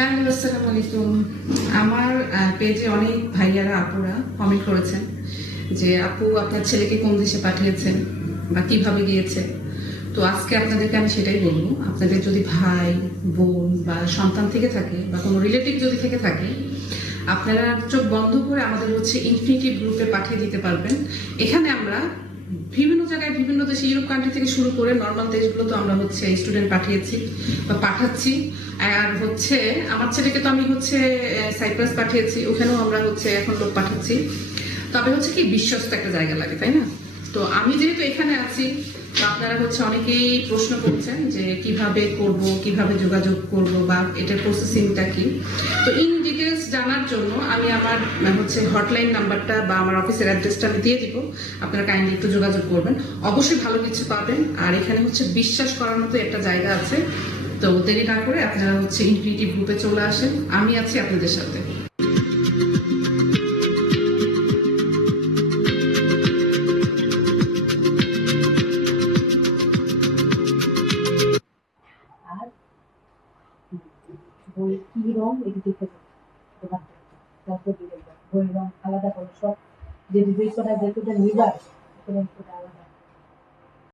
Hello, আসসালামু আলাইকুম। আমার পেজে অনেক ভাইয়ারা আপুরা কমেন্ট করেছেন যে আপু আপনার ছেলেকে কোন দেশে পাঠিয়েছেন বা কিভাবে গিয়েছে। তো আজকে আপনাদেরকে আমি সেটাই বলবো। আপনাদের যদি ভাই বোন বা সন্তান থেকে থাকে বা কোনো রিলেটিভ যদি থেকে থাকে, আপনারা চোখ বন্ধ করে আমাদের ইনফিনিটিভ গ্রুপে পাঠিয়ে দিতে পারবেন। এখানে আমরা বিভিন্ন জায়গায় বিভিন্ন দেশে ইউরোপ কান্ট্রি থেকে শুরু করে নর্মাল দেশগুলো তো আমরা স্টুডেন্ট পাঠিয়েছি বা পাঠাচ্ছি। আর আমার ছেলেকে তো আমি সাইপ্রাস পাঠিয়েছি, ওখানেও আমরা এখন লোক পাঠাচ্ছি। তবে কি বিশ্বস্ত একটা জায়গা লাগে, তাই না? তো আমি যেহেতু এখানে আছি, তো আপনারা অনেকেই প্রশ্ন করছেন যে কিভাবে করব, কিভাবে যোগাযোগ করব বা এটার প্রসেসিংটা কি। তো ইন ডিটেলস জানার জন্য আমি আমার হটলাইন নাম্বারটা বা আমার অফিসের অ্যাড্রেসটা আমি দিয়ে দিব। আপনারা কাইন্ডলি একটু যোগাযোগ করবেন, অবশ্যই ভালো কিছু পাবেন। আর এখানে বিশ্বাস করার মতো একটা জায়গা আছে। তো দেরি না করে আপনারা ইনফিনিটিভ গ্রুপে চলে আসেন, আমি আছি আপনাদের সাথে। আর বই কি রং এটি দেখে তারপর বই রং আলাদা করে সব যে দুই কটা যে কোটা নিবা এখানে